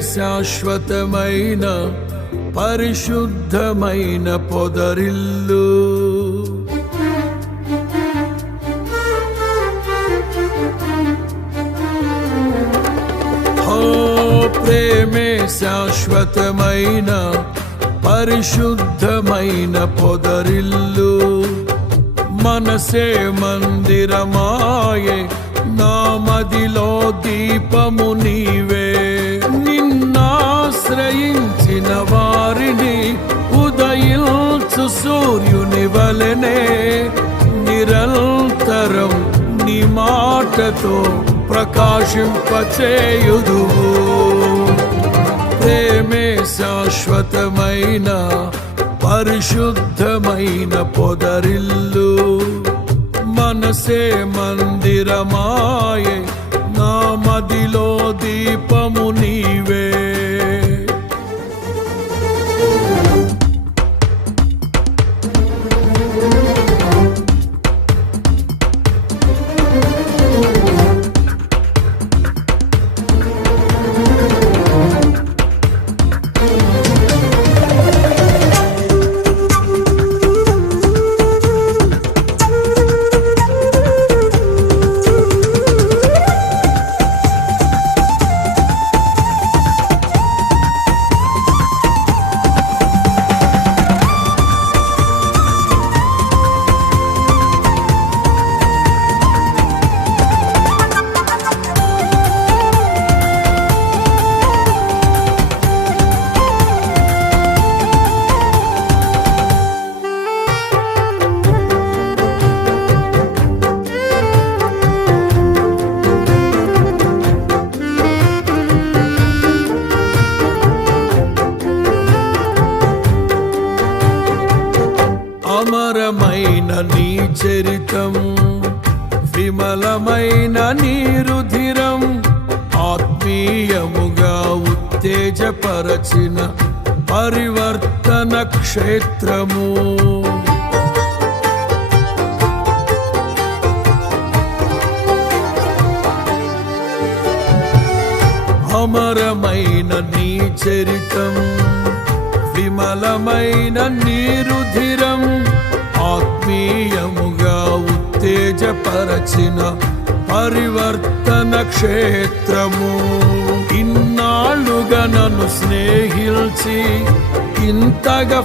శాశ్వతమైన పరిశుద్ధమైన పొదరిల్లు. ప్రేమే శాశ్వతమైన పరిశుద్ధమైన పొదరిల్లు. మనసే మందిరమాయే నా మదిలో దీపము నీవే. నిన్నాశ్రయించిన వారిని ఉదయించు సూర్యుని వలెనే నిరంతరం నీ మాటతో ప్రకాశింపచేయుదువు. ప్రేమే శాశ్వతమైన పరిశుద్ధమైన పొదరిల్లు. మనసే మందిరమాయే నా మదిలో దీపము నీవే. అమరమైన నీ చరితం, విమలమైన నీ రుధిరం, ఆత్మీయముగా ఉత్తేజపరచిన పరివర్తన క్షేత్రము. అమరమైన నీ చరితం, విమలమైన నీ రుధిరం, ఆత్మీయముగా ఉత్తేజపరచిన పరివర్తన క్షేత్రము. ఇన్నాళ్ళుగా నన్ను స్నేహించి ఇంతగా